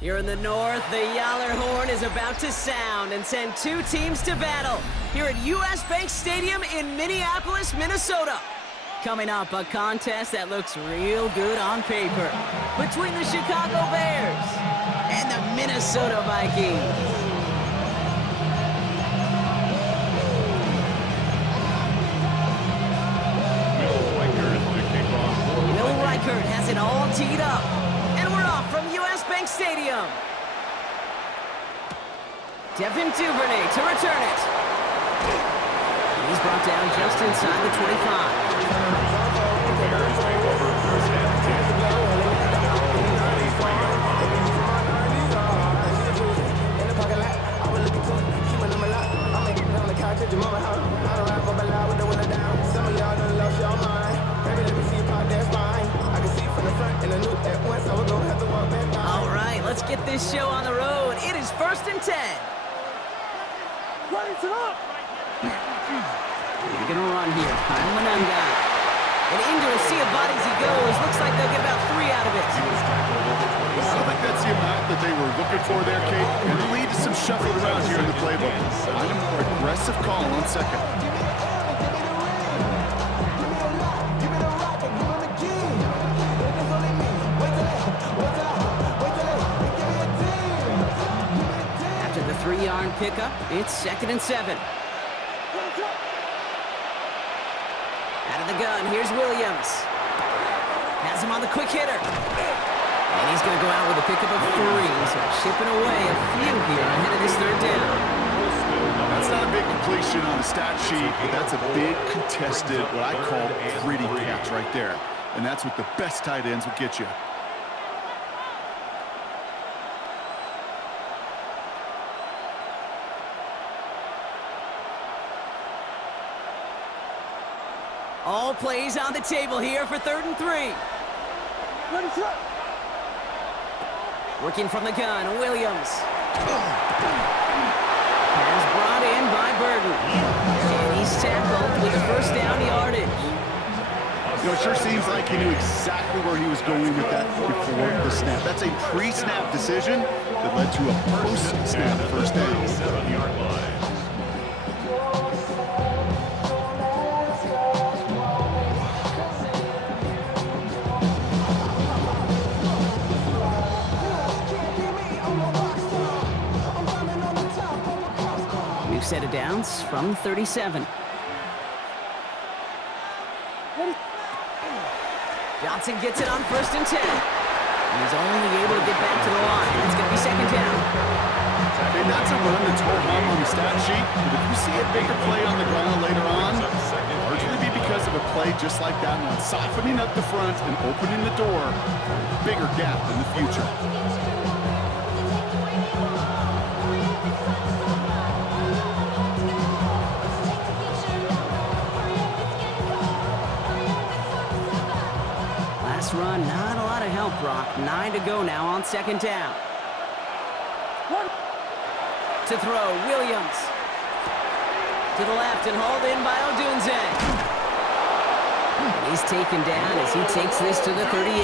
Here in the north, the Yaller horn is about to sound and send two teams to battle here at U.S. Bank Stadium in Minneapolis, Minnesota. Coming up, a contest that looks real good on paper between the Chicago Bears and the Minnesota Vikings. Has it all teed up, and we're off from U.S. Bank Stadium. Devin Duvernay to return it. He's brought down just inside the 25. All right, let's get this show on the road. It is 1st and 10. You're gonna run here. And into a sea of bodies he goes. Looks like they'll get about 3 out of it. I don't think that's the amount that they were looking for there, Kate. And the lead to some shuffle around here in the playbook. Find a more aggressive call on second. After the 3-yard pickup, it's 2nd and 7. Out of the gun, here's Williams. Has him on the quick hitter. And he's going to go out with a pickup of 3, so chipping away a few here ahead of this 3rd down. That's not a big completion on the stat sheet, but that's a big contested, what I call gritty catch right there. And that's what the best tight ends will get you. All plays on the table here for 3rd and 3. Working from the gun, Williams. Pass brought in by Burton. And he's tackled with the 1st down yardage. You know, it sure seems like he knew exactly where he was going with that before the snap. That's a pre-snap decision that led to a post-snap 1st down. Set of downs from 37. Johnson gets it on 1st and 10. He's only able to get back to the line. It's going to be 2nd down. And that's a run that's ho-hum on the stat sheet. But if you see a bigger play on the ground later on, it'll largely be because of a play just like that one, softening up the front and opening the door for a bigger gap in the future. Run, not a lot of help, Brock. 9 to go now on 2nd down. To throw, Williams. To the left and hauled in by Odunze. He's taken down as he takes this to the 38.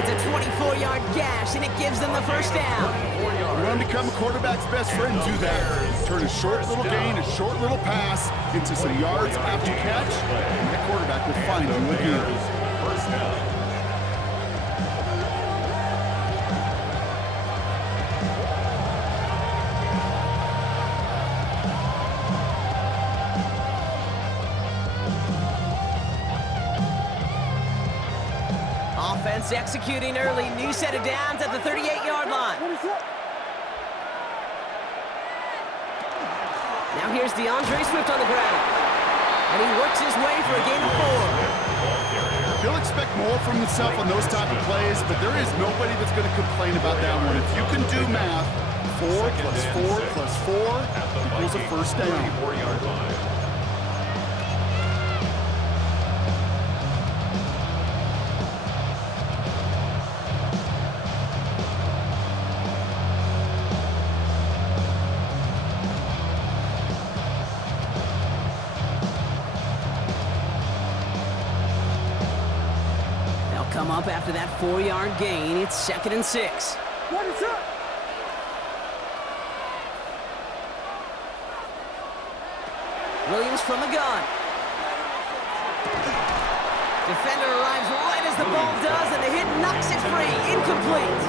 It's a 24-yard gash, and it gives them the 1st down. You want to become a quarterback's best friend, do that. Turn a short little gain, a short little pass into some yards after catch, and that quarterback will find you again. Offense executing early. New set of downs at the 38-yard line. Now here's DeAndre Swift on the ground. And he works his way for a gain of 4. He'll expect more from himself on those type of plays, but there is nobody that's going to complain about that one. If you can do math, 4 plus 4 plus 4 equals a 1st down. Come up after that 4-yard gain. It's 2nd and 6. Williams from the gun. Defender arrives right as the ball does, and the hit knocks it free. Incomplete.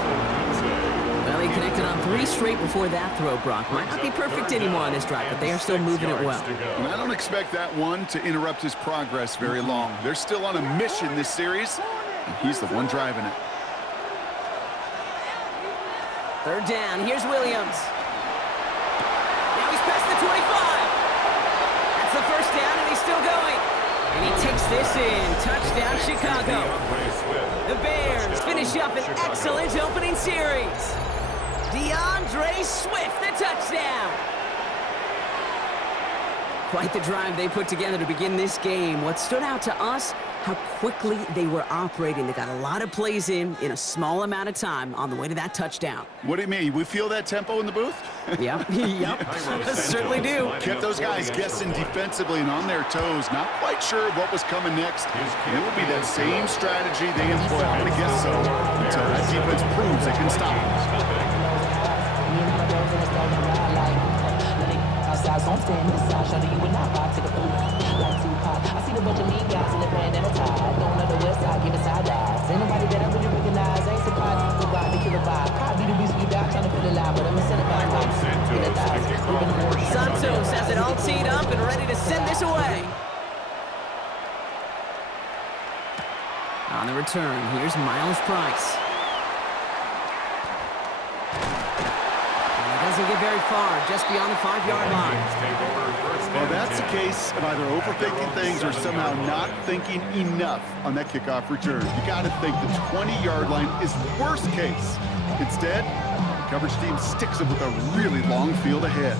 Well, he connected on 3 straight before that throw, Brock. Might not be perfect anymore on this drive, but they are still moving it well. And I don't expect that one to interrupt his progress very long. They're still on a mission this series, and he's the one driving it. 3rd down. Here's Williams. Now he's past the 25. That's the 1st down, and he's still going. And he takes this in. Touchdown, Chicago. The Bears finish up an excellent opening series. DeAndre Swift, the touchdown. Quite the drive they put together to begin this game. What stood out to us, how quickly they were operating. They got a lot of plays in a small amount of time on the way to that touchdown. What do you mean? We feel that tempo in the booth? Yep, certainly do. Kept those guys guessing defensively and on their toes. Not quite sure what was coming next. And it will be that same strategy they employ. I'm going to guess so until that defense proves they can stop them. I see the bunch of mean guys in the band and a tie. Don't know the west side, give it side eyes. Ain't nobody that I really recognize. Ain't surprised to God to kill a vibe. Probably the beast we die trying to feel alive, but I'm a certified Santos has it all teed up and ready to send this away. On the return, here's Miles Price. And he doesn't get very far, just beyond the 5-yard line. Well, that's a case of either overthinking things or somehow not thinking enough on that kickoff return. You got to think the 20-yard line is worst case. Instead, the coverage team sticks them with a really long field ahead.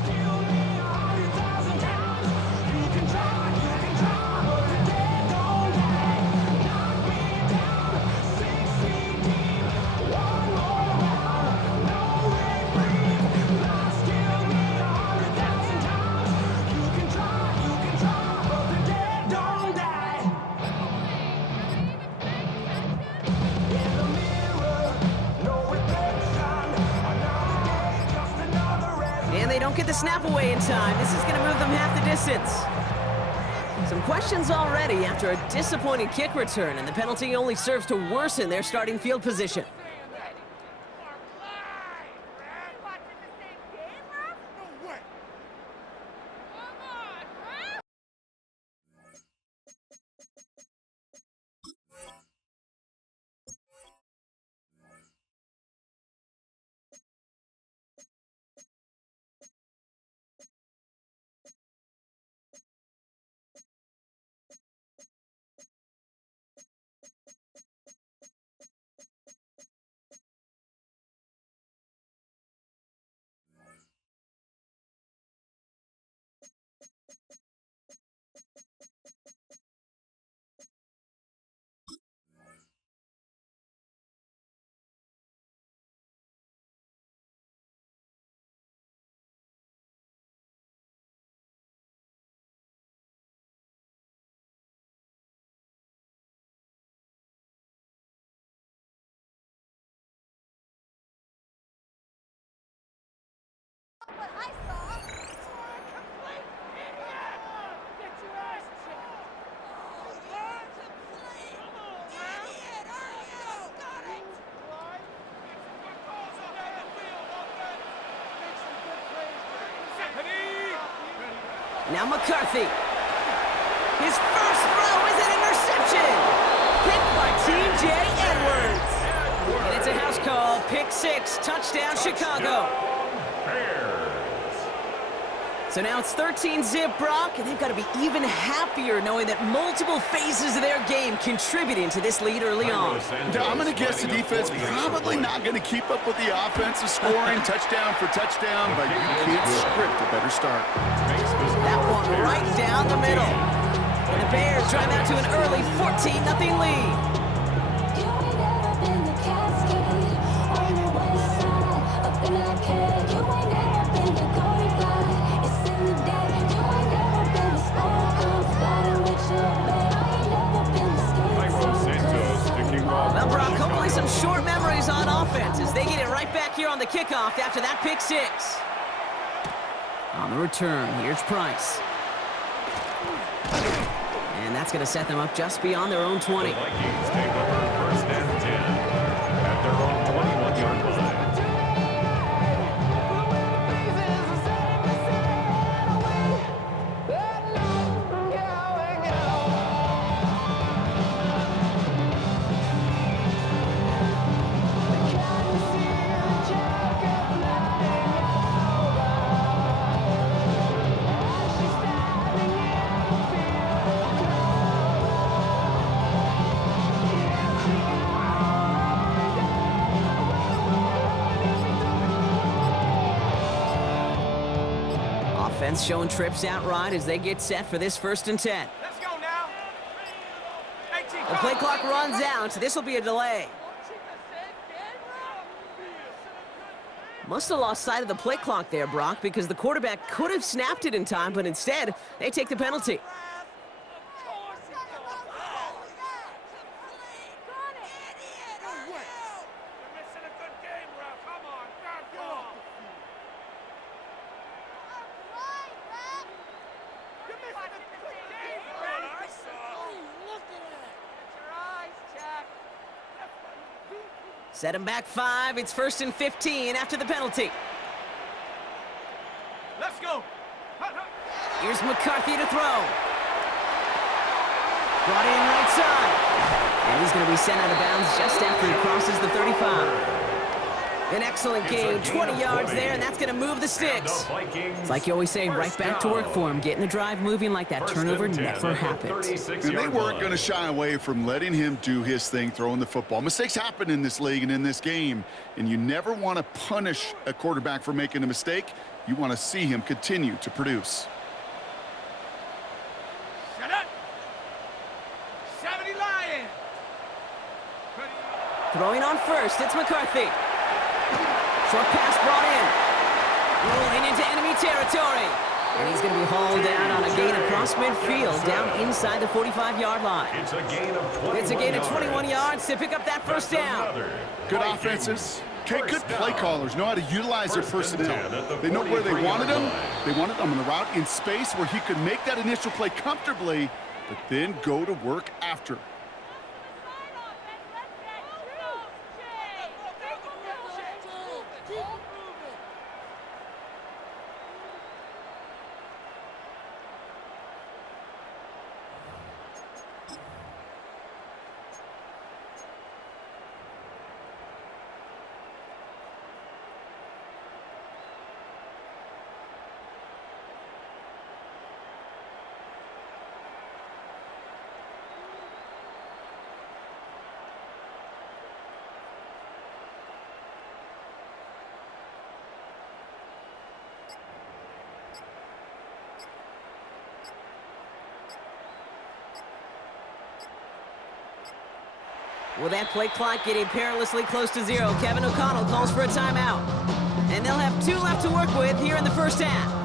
Get the snap away in time. This is going to move them half the distance. Some questions already after a disappointing kick return, and the penalty only serves to worsen their starting field position. What I saw was a complete idiot! Get your ass checked! You're a complete idiot, are you? Got it! Right? Get some good calls on the field, offense! Make some good plays, Now McCarthy. His first throw is an interception! Picked by T.J. Edwards! And it's a house call, pick 6, touchdown Chicago. So now it's 13-zip, Brock, and they've got to be even happier knowing that multiple phases of their game contributing to this lead early on. I'm going to guess the defense probably not going to keep up with the offensive scoring touchdown for touchdown, but you can't script a better start. That one right down the middle. And the Bears drive out to an early 14-0 lead. Well, Brock, hopefully some short memories on offense as they get it right right back here on the kickoff after that pick six. On the return, here's Price. And that's going to set them up just beyond their own 20. The Vikings take over first and 10 at their own 21-yard line. Offense showing trips out right as they get set for this 1st and 10. Let's go now. 18, The play clock runs out, so this will be a delay. Must have lost sight of the play clock there, Brock, because the quarterback could have snapped it in time, but instead, they take the penalty. Set him back 5. It's 1st and 15 after the penalty. Let's go. Here's McCarthy to throw. Brought in right side. And he's going to be sent out of bounds just after he crosses the 35. An excellent game, 20 yards there, and that's going to move the sticks. It's like you always say, right back to work for him, getting the drive moving like that turnover never happened. And they weren't going to shy away from letting him do his thing, throwing the football. Mistakes happen in this league and in this game, and you never want to punish a quarterback for making a mistake. You want to see him continue to produce. Shut up. 70 Lion. Throwing on first, it's McCarthy. Short pass brought in. Rolling into enemy territory. And he's going to be hauled down on a gain across midfield, down inside the 45-yard line. It's a gain of 21 It's a gain of 21 yards. yards to pick up that first down. Good offenses. Okay, good play callers know how to utilize their personnel. They know where they wanted him. They wanted him on the route in space where he could make that initial play comfortably, but then go to work after. With that play clock getting perilously close to 0, Kevin O'Connell calls for a timeout. And they'll have 2 left to work with here in the first half.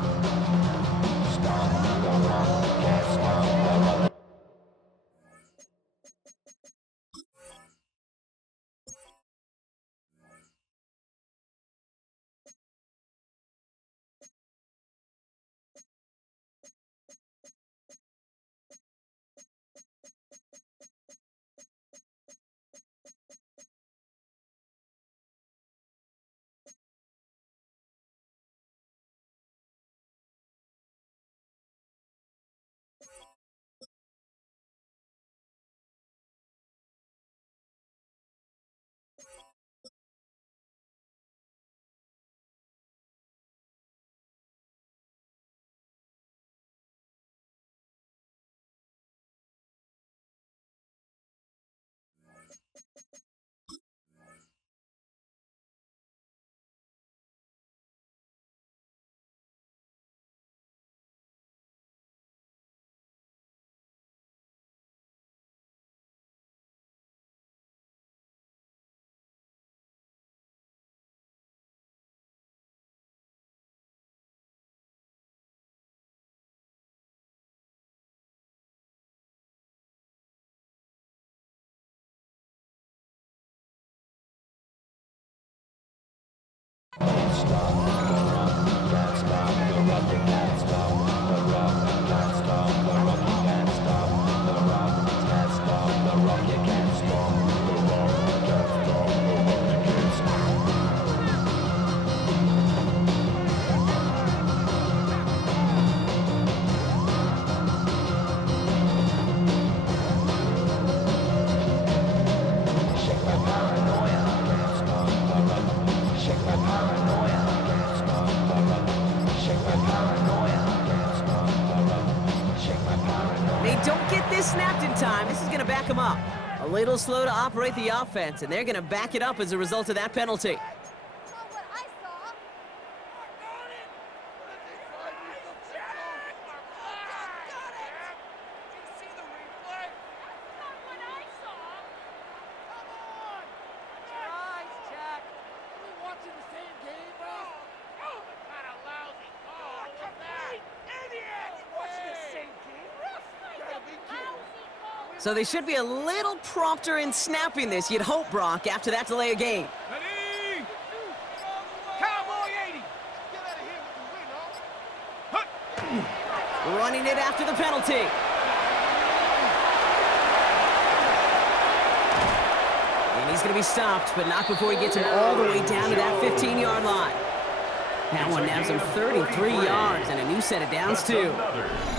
They don't get this snapped in time. This is going to back them up. A little slow to operate the offense, and they're going to back it up as a result of that penalty. Saw what I saw. Got it! Got it! Did you see the replay? That's not what I saw. Come on! Your eyes, Jack. Are we watching the same game, bro? Oh, what kind of lousy call was that? Idiot! Watching the same game? Gotta be kidding. So they should be a little prompter in snapping this, you'd hope, Brock, after that delay of game. Ready? Cowboy 80. Get out of here with the win, huh? Running it after the penalty. And he's going to be stopped, but not before he gets him all the way down to that 15-yard line. That one nabs him 33 yards and a new set of downs, too.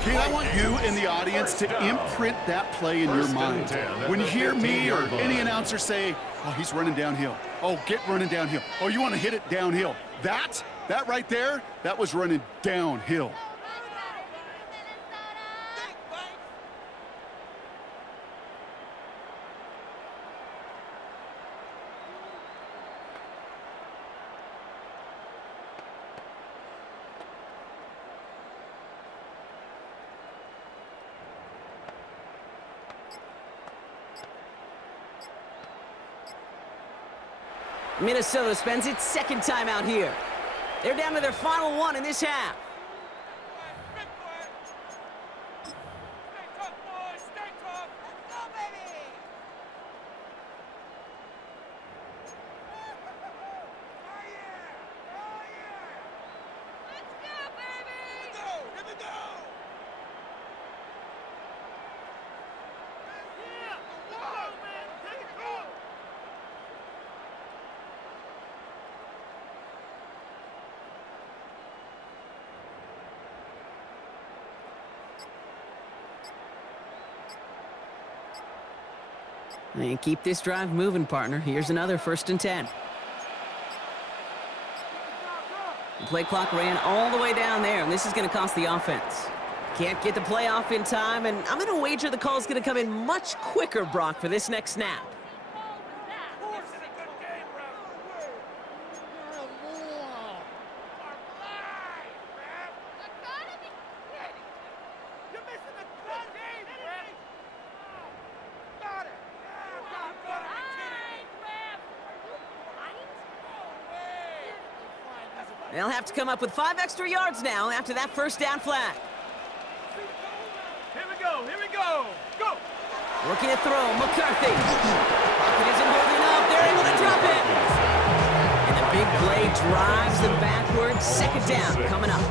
Kate, I want you in the audience to imprint that play in your mind. When you hear me or any announcer say, oh, he's running downhill. Oh, get running downhill. Oh, you want to hit it downhill. That right there, that was running downhill. Minnesota spends its second time out here. They're down to their final one in this half. Stay tough, boys. Stay tough. Let's go, baby. Oh, yeah. Oh, yeah. Let's go, baby. Here we go. Here we go. Yeah. Whoa, man. Take it home. And keep this drive moving, partner. Here's another 1st and 10. The play clock ran all the way down there, and this is going to cost the offense. Can't get the play off in time, and I'm going to wager the call's going to come in much quicker, Brock, for this next snap. This is a good game, ref. You're a moron. Our live, ref. You gotta be kidding. You're missing a good game, ref. Got it. Yeah, you gotta be kidding. Ref. Are you blind? No way. They'll have to come up with 5 extra yards now after that first down flag. Here we go. Here we go. Go. Looking to throw, McCarthy. Pocket isn't holding up. They're able to drop it. And the big play drives them backwards. Second down coming up.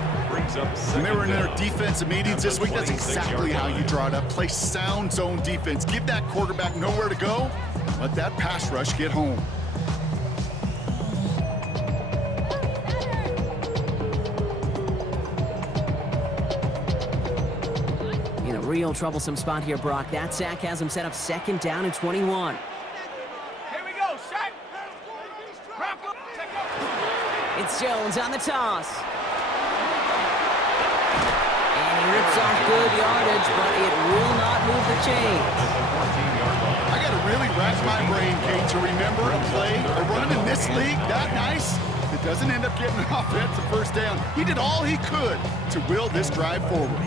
When they were in their defensive meetings this week, that's exactly how you draw it up. Play sound zone defense. Give that quarterback nowhere to go. Let that pass rush get home. In a real troublesome spot here, Brock. That sack has him set up 2nd down and 21. Here we go. Shaq. Wrap up. Check up. It's Jones on the toss. And he rips off good yardage, but it will not move the chains. I got to really rack my brain, Kate, to remember a play, a run in this league that nice that doesn't end up getting an offensive 1st down. He did all he could to will this drive forward.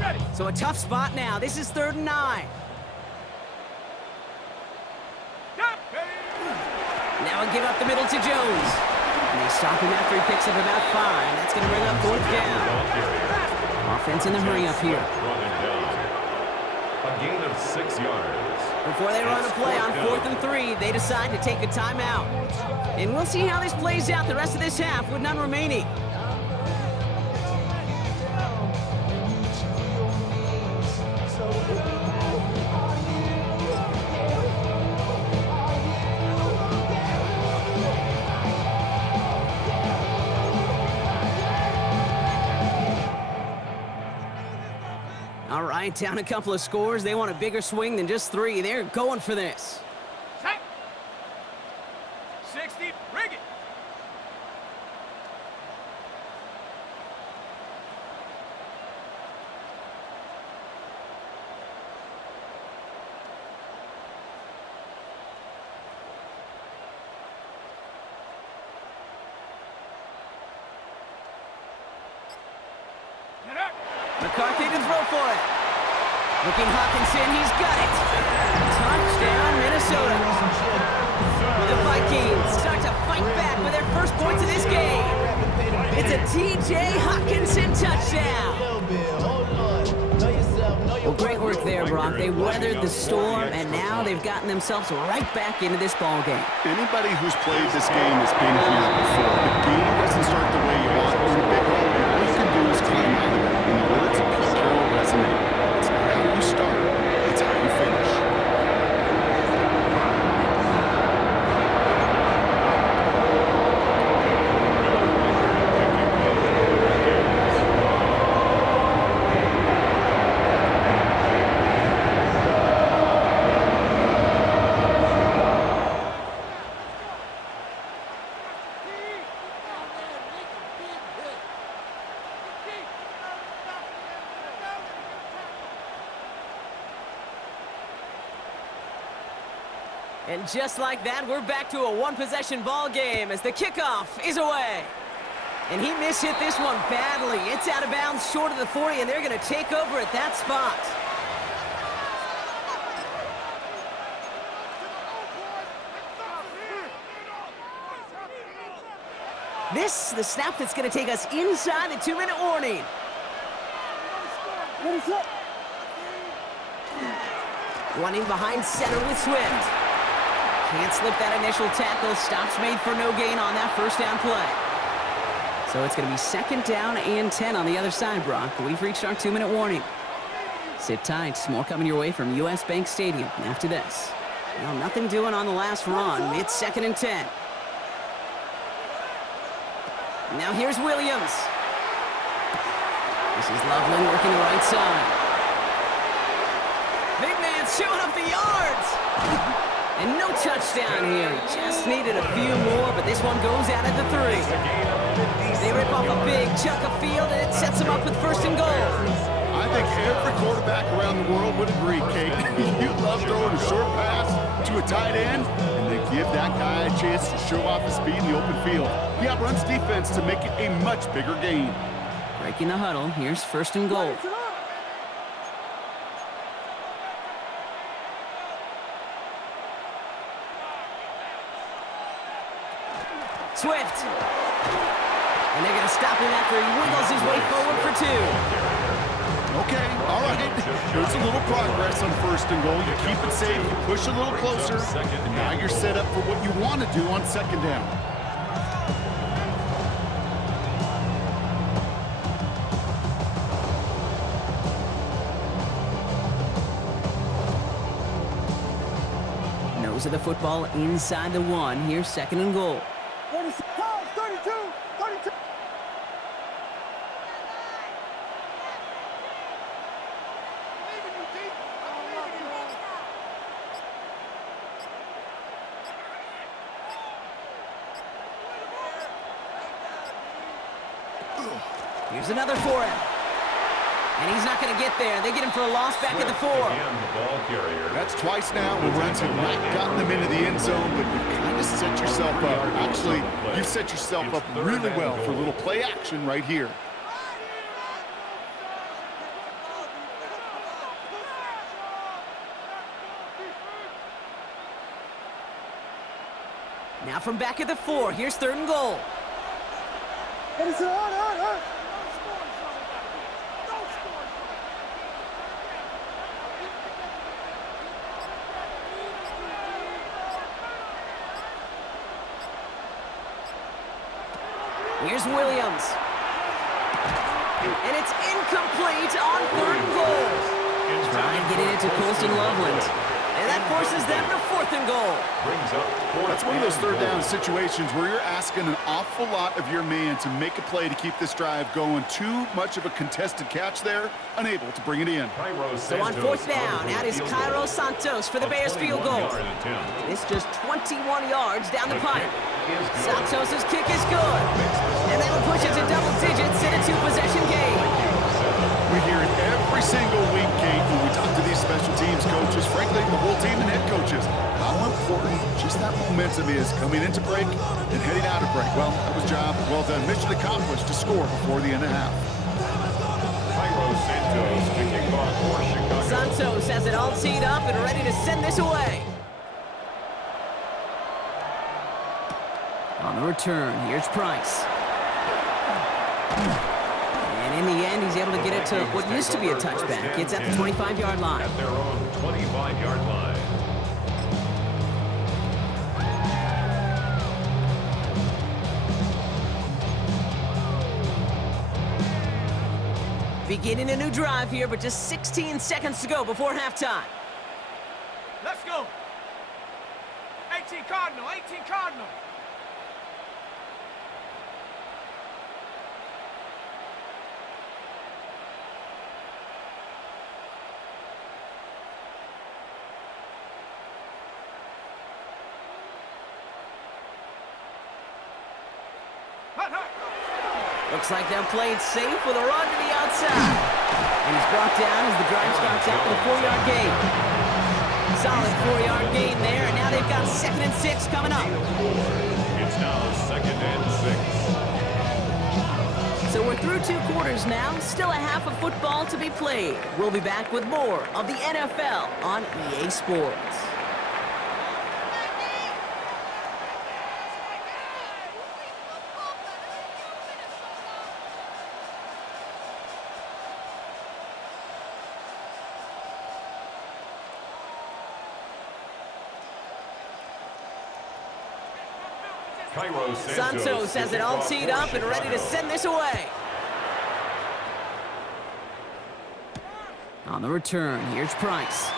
Ready. So a tough spot now. This is 3rd and 9. Now a give up the middle to Jones. And they stop him after he picks up about 5. That's going to bring up 4th down. Offense in the hurry up here. A gain of 6 yards. Before they run a play on 4th and 3, they decide to take a timeout. And we'll see how this plays out the rest of this half with none remaining. All right, down a couple of scores. They want a bigger swing than just 3. They're going for this. Set. 60, rig it. Get up. McCarthy to throw for it. Looking Hawkinson, he's got it. Touchdown, Minnesota. The Vikings start to fight back with their first points of this game. It's a T.J. Hawkinson touchdown. Well, great work there, Brock. They weathered the storm, and now they've gotten themselves right back into this ball game. Anybody who's played this game has been here before. The game doesn't start the way you want. It's a big hole. All you can do is climb out of it. And the words of Pete Carroll resonate. It's not how you start, it's how you finish. And just like that, we're back to a one-possession ball game as the kickoff is away. And he mishit this one badly. It's out of bounds short of the 40, and they're going to take over at that spot. This, the snap that's going to take us inside the 2-minute warning. Running behind center with Swift. Can't slip that initial tackle. Stops made for no gain on that first down play. So it's going to be 2nd down and 10 on the other side, Brock. We've reached our 2-minute warning. Sit tight. More coming your way from US Bank Stadium after this. Well, nothing doing on the last run. It's 2nd and 10. Now here's Williams. This is Loveland working the right side. Big man showing up the yards. And no touchdown here. Just needed a few more, but this one goes out at the 3. They rip off a big chunk of field, and it sets them up with 1st and goal. I think every quarterback around the world would agree, Kate. You love throwing a short pass to a tight end, and then give that guy a chance to show off his speed in the open field. He outruns defense to make it a much bigger gain. Breaking the huddle. Here's 1st and goal. Swift. And they're going to stop him after he wiggles his way forward for 2. Okay, all right. There's a little progress on 1st and goal. You keep it safe, you push a little closer, and now you're set up for what you want to do on 2nd down. Nose of the football inside the 1. Here's 2nd and goal. 32, 32. Here's another for him. And he's not going to get there. They get him for a loss back at the 4. That's twice now where runs have not gotten them into the end zone, but you've kind of set yourself up. Actually, you've set yourself up really well for a little play action right here. Now from back at the 4, here's 3rd and goal. Here's Williams. And it's incomplete on 3rd and goal. Trying to get it to Colston Loveland. And that forces them to 4th and goal. Brings up fourth That's one of those and 3rd down goal. situations where you're asking an awful lot of your man to make a play to keep this drive going. Too much of a contested catch there, unable to bring it in. Cairo So on Santos 4th down, on out is field Cairo goal. Santos for the A Bears field goal. 21-yard attempt. It's just 21 yards down the The pipe. kick is good. Santos' kick is good. And that'll push it to double digits in a 2-possession game. We hear it every single week, Kate, when we talk to these special teams coaches, frankly, the whole team and head coaches, how important just that momentum is coming into break and heading out of break. Well, that was job well done. Mission accomplished to score before the end of half. Cairo Santos kicking off for Chicago. Santos has it all teed up and ready to send this away. On the return, here's Price. And in the end, he's able to get it to what used to be a touchback. It's at the 25-yard line. At their own 25-yard line. Beginning a new drive here, but just 16 seconds to go before halftime. Let's go. 18 Cardinal, 18 Cardinal. Hut, hut. Looks like they'll play it safe with a run to the outside. And he's brought down as the drive starts out with a 4-yard gain. Solid 4-yard gain there, and now they've got 2nd and 6 coming up. It's now 2nd and 6. So we're through 2 quarters now, still a half of football to be played. We'll be back with more of the NFL on EA Sports. Cairo Santos has it all teed up and ready to send this away. On the return, here's Price.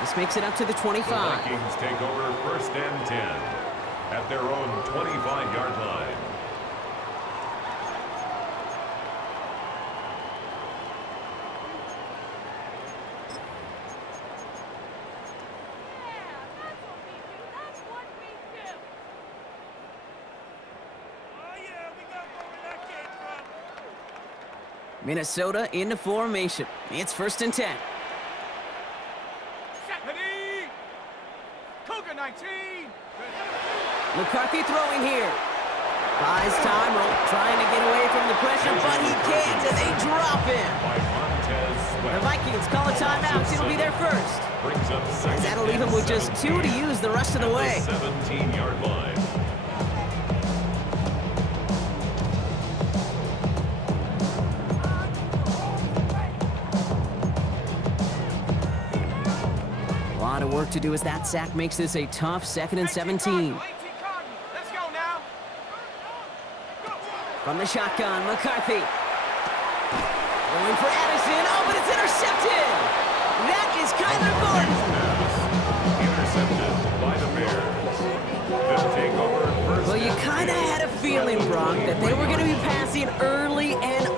This makes it up to the 25. The Vikings take over 1st and 10 at their own 25-yard line. Minnesota into formation. It's 1st and 10. Ready. Cougar 19. McCarthy throwing here. Buys time, trying to get away from the pressure, but he can't, and they drop him. By Montez The Sweat. Vikings call a timeout. It'll be their first. Brings up 2nd As that'll leave him with just 2 to use the rest of the way. 17-yard line. A lot of work to do as that sack makes this a tough 2nd and 17. 18 Cardinal. Let's go now. From the shotgun, McCarthy. Going for Addison. Oh, but it's intercepted. That is Kyler Gordon. Intercepted by the Bears. They'll take over 1st Well, you and kind of had a feeling, Brock, that they were going to be passing early and